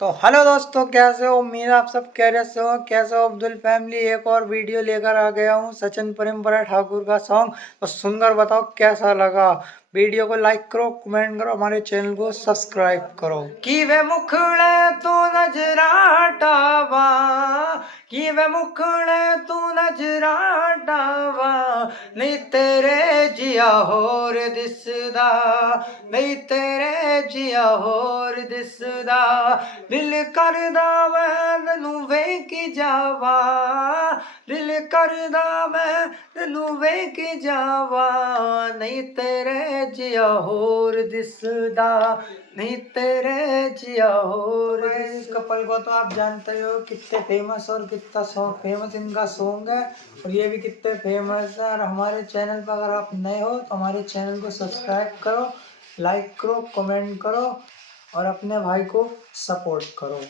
तो हेलो दोस्तों, कैसे हो? उम्मीद आप सब कैसे हो? कैसे हो अब्दुल फैमिली? एक और वीडियो लेकर आ गया हूँ सचिन परम्परा ठाकुर का सॉन्ग। तो सुनकर बताओ कैसा लगा। वीडियो को लाइक करो, कमेंट करो, हमारे चैनल को सब्सक्राइब करो। कि वे मुखड़े तू नजराटावा, कि वे मुखड़े तू नजराटावा, नहीं तेरे जिया होर दिसदा, नहीं तेरे जिया होर दिसदा, दिल करदा मैं तैनू वेख जावा, दिल करदा मैं तैनू वेख जावा, नहीं तेरे जिया होर दिसदा, नहीं तेरे जिया होर। इस कपल को तो आप जानते हो कितने फेमस और कितना फेमस इनका सॉन्ग है, और ये भी कितने फेमस है। और हमारे चैनल पर अगर आप नए हो तो हमारे चैनल को सब्सक्राइब करो, लाइक करो, कमेंट करो और अपने भाई को सपोर्ट करो।